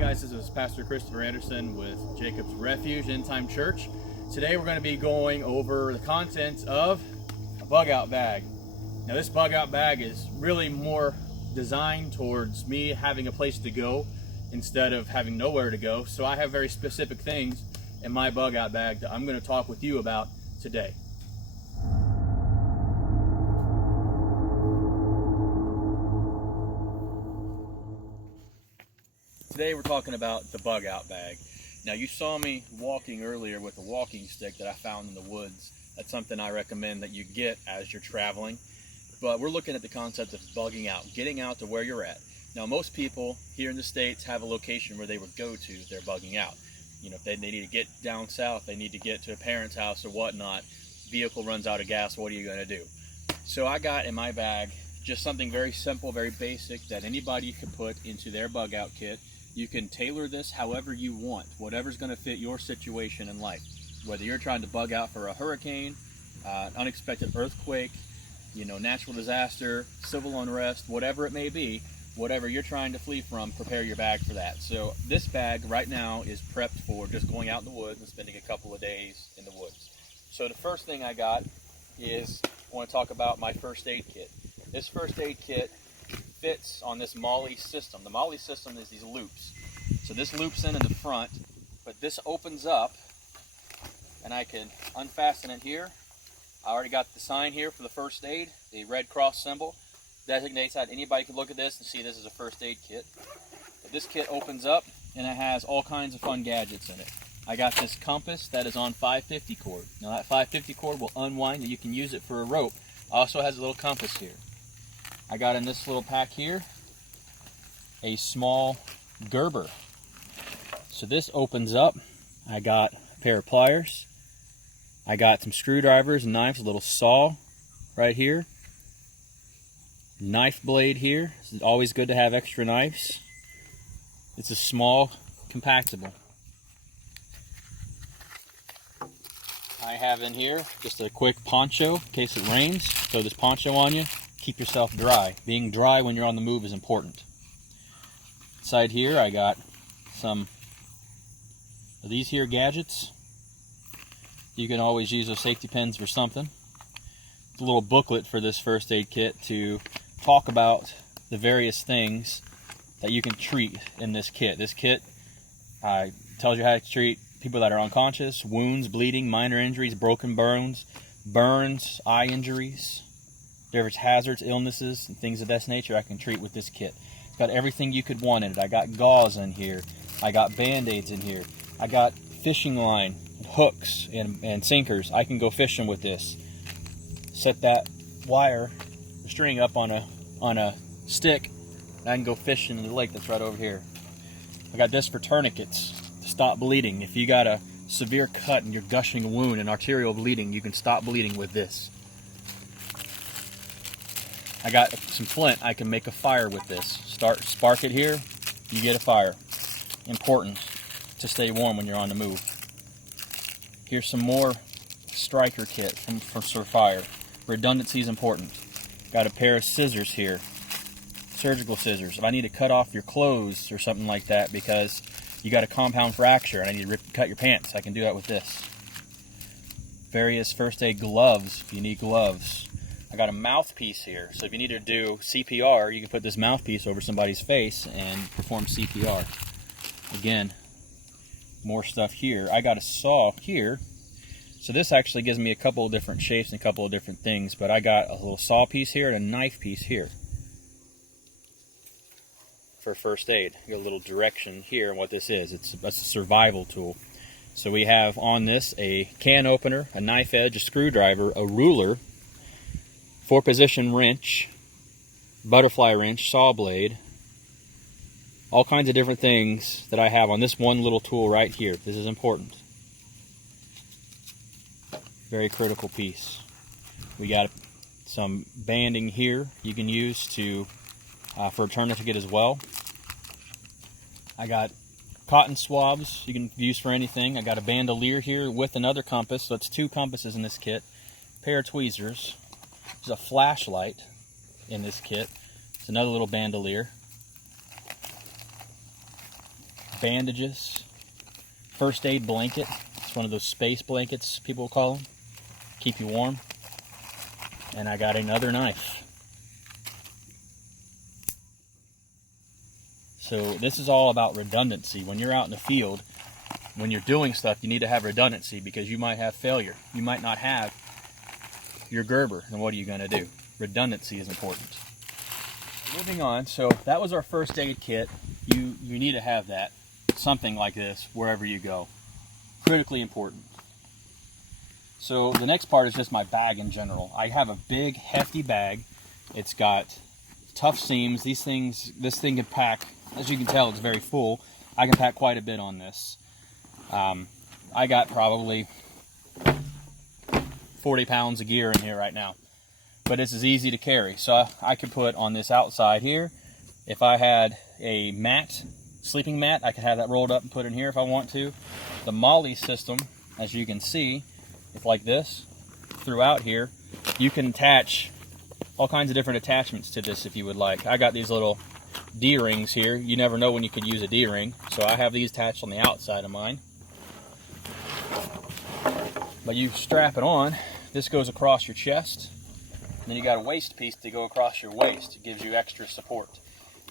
guys, this is Pastor Christopher Anderson with Jacob's Refuge End Time Church. Today we're going to be going over the contents of a bug out bag. Now this bug out bag is really more designed towards me having a place to go instead of having nowhere to go. So I have very specific things in my bug out bag that I'm going to talk with you about today. Today we're talking about the bug out bag. Now you saw me walking earlier with a walking stick that I found in the woods. That's something I recommend that you get as you're traveling. But we're looking at the concept of bugging out, getting out to where you're at. Now most people here in the States have a location where they would go to if they're bugging out. You know, if they need to get down south, they need to get to a parent's house or whatnot, vehicle runs out of gas, what are you going to do? So I got in my bag just something very simple, very basic that anybody can put into their bug out kit. You can tailor this however you want, whatever's going to fit your situation in life. Whether you're trying to bug out for a hurricane, an unexpected earthquake, you know, natural disaster, civil unrest, whatever it may be, whatever you're trying to flee from, prepare your bag for that. So this bag right now is prepped for just going out in the woods and spending a couple of days in the woods. So the first thing I got is, I want to talk about my first aid kit. This first aid kit fits on this MOLLE system. The MOLLE system is these loops. So this loops in the front, but this opens up and I can unfasten it here. I already got the sign here for the first aid. The red cross symbol designates that anybody can look at this and see this is a first aid kit. But this kit opens up and it has all kinds of fun gadgets in it. I got this compass that is on 550 cord. Now that 550 cord will unwind and you can use it for a rope. Also has a little compass here. I got in this little pack here a small Gerber. So this opens up. I got a pair of pliers. I got some screwdrivers and knives, a little saw right here. Knife blade here. It's always good to have extra knives. It's a small compactable. I have in here just a quick poncho in case it rains. Throw this poncho on you. Keep yourself dry. Being dry when you're on the move is important. Inside here I got some of these here gadgets. You can always use those safety pins for something. It's a little booklet for this first aid kit to talk about the various things that you can treat in this kit. This kit tells you how to treat people that are unconscious, wounds, bleeding, minor injuries, broken bones, burns, eye injuries. There's hazards, illnesses, and things of that nature I can treat with this kit. Got everything you could want in it. I got gauze in here. I got band-aids in here. I got fishing line, hooks, and sinkers. I can go fishing with this. Set that wire, string up on a stick, and I can go fishing in the lake that's right over here. I got this for tourniquets to stop bleeding. If you got a severe cut and you're gushing a wound and arterial bleeding, you can stop bleeding with this. I got some flint. I can make a fire with this. Spark it here, you get a fire. Important to stay warm when you're on the move. Here's some more striker kit for fire. Redundancy is important. Got a pair of scissors here, surgical scissors. If I need to cut off your clothes or something like that because you got a compound fracture and I need to cut your pants, I can do that with this. Various first aid gloves, if you need gloves. I got a mouthpiece here, so if you need to do CPR, you can put this mouthpiece over somebody's face and perform CPR. Again, more stuff here. I got a saw here, so this actually gives me a couple of different shapes and a couple of different things, but I got a little saw piece here and a knife piece here for first aid. I got a little direction here on what this is. It's a survival tool. So we have on this a can opener, a knife edge, a screwdriver, a ruler, 4-position wrench, butterfly wrench, saw blade, all kinds of different things that I have on this one little tool right here. This is important. Very critical piece. We got some banding here you can use to for a tourniquet as well. I got cotton swabs you can use for anything. I got a bandolier here with another compass, so it's 2 compasses in this kit. Pair of tweezers. There's a flashlight in this kit. It's another little bandolier. bandages, first aid blanket. It's one of those space blankets people call them. Keep you warm. And I got another knife. So this is all about redundancy. When you're out in the field, when you're doing stuff, you need to have redundancy because you might have failure. You might not have your Gerber. And what are you going to do? Redundancy is important. Moving on, so that was our first aid kit. You need to have that, something like this, wherever you go. Critically important. So the next part is just my bag in general. I have a big, hefty bag. It's got tough seams. This thing can pack, as you can tell, it's very full. I can pack quite a bit on this. I got probably 40 pounds of gear in here right now. But this is easy to carry. So I could put on this outside here. If I had a mat, sleeping mat, I could have that rolled up and put in here if I want to. The Molly system, as you can see, it's like this. Throughout here, you can attach all kinds of different attachments to this if you would like. I got these little D-rings here. You never know when you could use a D-ring. So I have these attached on the outside of mine. But you strap it on. This goes across your chest. And then you got a waist piece to go across your waist. It gives you extra support.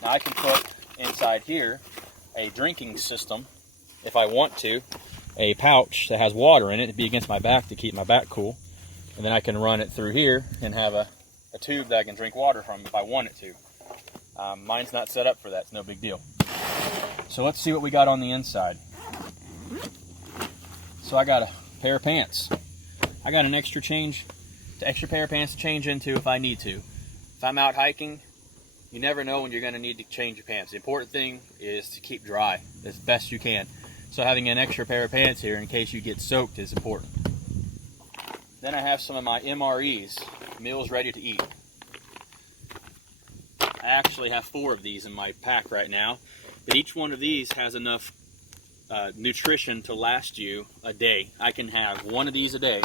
Now I can put inside here a drinking system if I want to. A pouch that has water in it to be against my back to keep my back cool. And then I can run it through here and have a tube that I can drink water from if I want it to. Mine's not set up for that. It's no big deal. So let's see what we got on the inside. So I got a pair of pants. I got an extra pair of pants to change into if I need to. If I'm out hiking, you never know when you're going to need to change your pants. The important thing is to keep dry as best you can. So having an extra pair of pants here in case you get soaked is important. Then I have some of my MREs, meals ready to eat. I actually have 4 of these in my pack right now, but each one of these has enough nutrition to last you a day. I can have 1 of these a day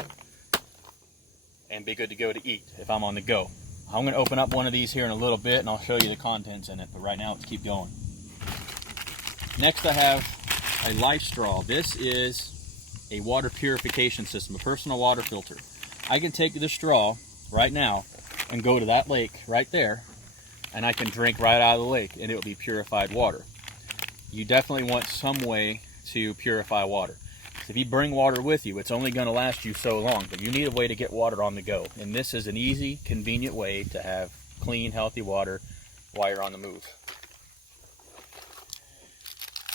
and be good to go to eat if I'm on the go. I'm going to open up one of these here in a little bit and I'll show you the contents in it, but right now let's keep going. Next I have a life straw. This is a water purification system, a personal water filter. I can take the straw right now and go to that lake right there and I can drink right out of the lake and it will be purified water. You definitely want some way to purify water. So if you bring water with you, it's only going to last you so long, but you need a way to get water on the go. And this is an easy, convenient way to have clean, healthy water while you're on the move.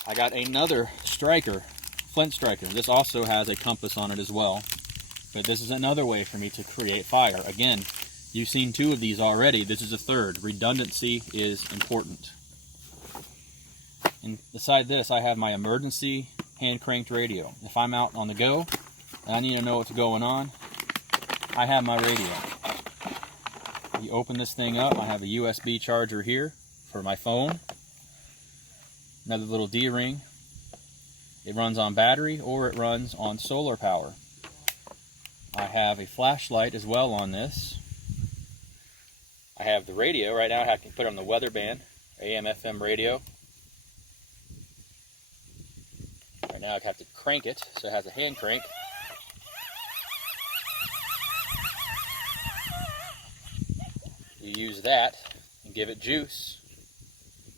I got another striker, flint striker. This also has a compass on it as well. But this is another way for me to create fire. Again, you've seen 2 of these already. This is a third. Redundancy is important. And beside this, I have my emergency hand-cranked radio. If I'm out on the go and I need to know what's going on, I have my radio. You open this thing up, I have a USB charger here for my phone. Another little D-ring. It runs on battery or it runs on solar power. I have a flashlight as well on this. I have the radio. Right now I can put it on the weather band, AM, FM radio. Right now I have to crank it, so it has a hand crank. You use that and give it juice,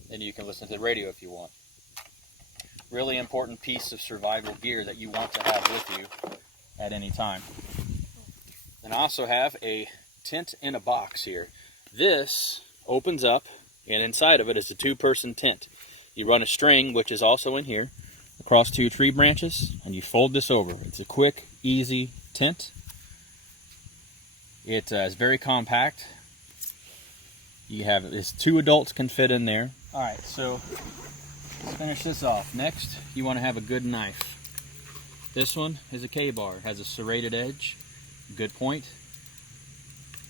then you can listen to the radio if you want. Really important piece of survival gear that you want to have with you at any time. And I also have a tent in a box here. This opens up, and inside of it is a 2-person tent. You run a string, which is also in here, across 2 tree branches, and you fold this over. It's a quick, easy tent. It is very compact. It's 2 adults can fit in there. All right, so let's finish this off. Next, you want to have a good knife. This one is a K-bar. It has a serrated edge, good point.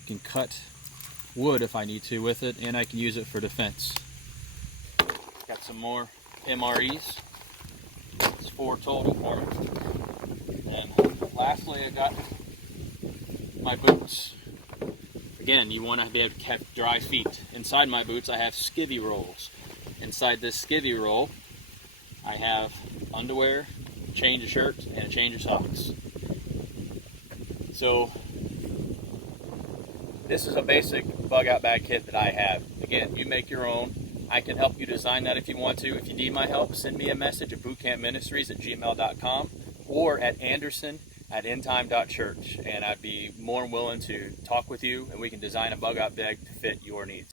You can cut wood if I need to with it, and I can use it for defense. Got some more MREs. It's 4 total for me. And lastly, I got my boots. Again, you want to be able to have dry feet. Inside my boots, I have skivvy rolls. Inside this skivvy roll, I have underwear, change of shirts, and a change of socks. So this is a basic bug out bag kit that I have. Again, you make your own. I can help you design that if you want to. If you need my help, send me a message at bootcampministries@gmail.com or at anderson@endtime.church, and I'd be more than willing to talk with you, and we can design a bug out bag to fit your needs.